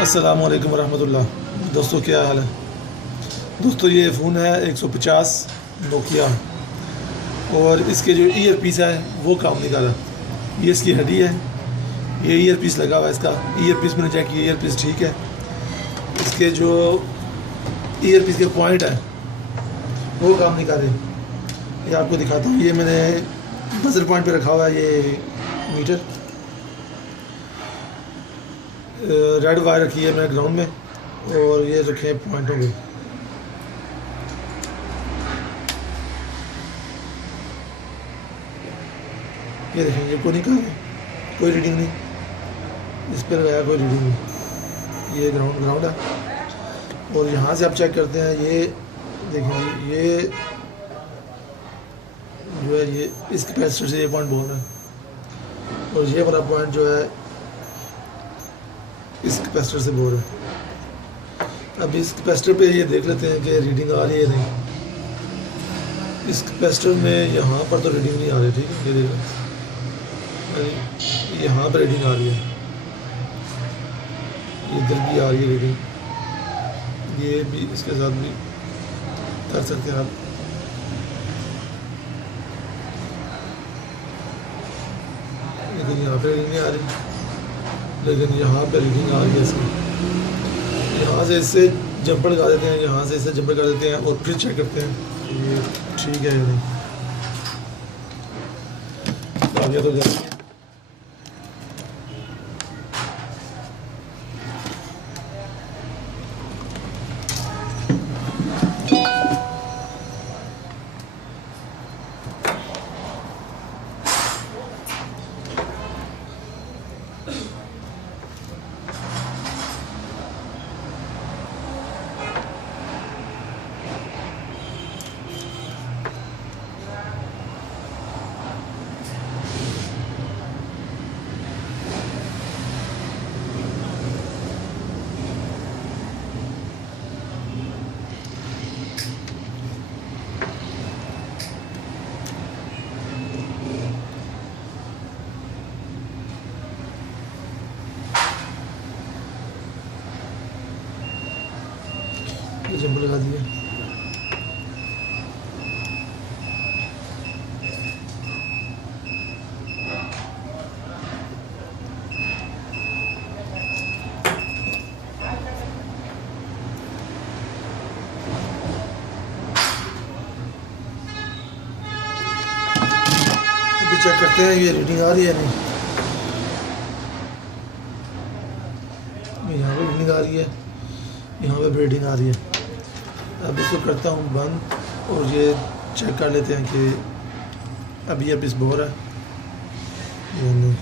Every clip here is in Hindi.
अस्सलामु अलैकुम वरहमतुल्लाह। दोस्तों क्या हाल है दोस्तों। ये फ़ोन है 150 नोकिया और इसके जो ईयर पीस है वो काम नहीं कर रहा। ये इसकी हड्डी है, ये ईयर पीस लगा हुआ है इसका। ईयर पीस मैंने चेक किया, ईयर पीस ठीक है। इसके जो ईयर पीस के पॉइंट है वो काम नहीं कर रहे। ये आपको दिखाता हूँ। ये मैंने बजर पॉइंट पे रखा हुआ है ये मीटर। रेड वायर रखी है मैंने ग्राउंड में और ये रखे हैं पॉइंटों पे। ये देखें, ये कोई नहीं कर रहा, कोई रीडिंग नहीं इस पर लगाया, कोई रीडिंग नहीं। ये ग्राउंड है और यहाँ से आप चेक करते हैं। ये देखें, ये जो है ये इस कैपेसिटर से ये पॉइंट बोल रहा है और ये वाला पॉइंट जो है इस कैपेसिटर से बोल रहा है। अब इस कैपेसिटर पे ये देख लेते हैं कि रीडिंग आ रही है नहीं। इस कैपेसिटर में यहाँ पर तो रीडिंग नहीं आ रही। ठीक है, ये देखो यहाँ पर रीडिंग आ रही है, इधर भी आ रही है रीडिंग। ये भी इसके साथ भी कर सकते हैं आप। लेकिन यहाँ पे रीडिंग नहीं आ रही, लेकिन यहाँ पे रीडिंग आ रही है इसकी। यहाँ से इससे जंपर लगा देते हैं, यहाँ से इससे जंपर कर देते हैं और फिर चेक करते हैं ये ठीक है या नहीं। आगे तो जाए जंपर लगा दिया। चेक करते हैं ये रीडिंग आ रही है नहीं। यहाँ पे रीडिंग आ रही है, यहाँ पे रीडिंग आ रही है। अब इसको करता हूँ बंद और ये चेक कर लेते हैं कि अभी अब इस बोर है या नहीं।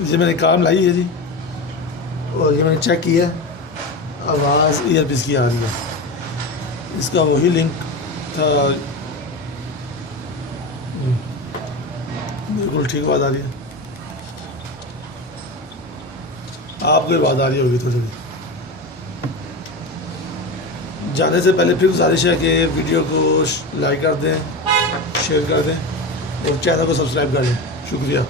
ये मैंने काम लाई है जी और ये मैंने चेक किया, आवाज़ ईयरपीस की आ रही है। इसका वही लिंक था, बिल्कुल ठीक बात आ रही है। आपको ये बात आ रही होगी थोड़ी। जाने से पहले फिर गुजारिश है कि वीडियो को लाइक कर दें, शेयर कर दें और चैनल को सब्सक्राइब कर लें। शुक्रिया।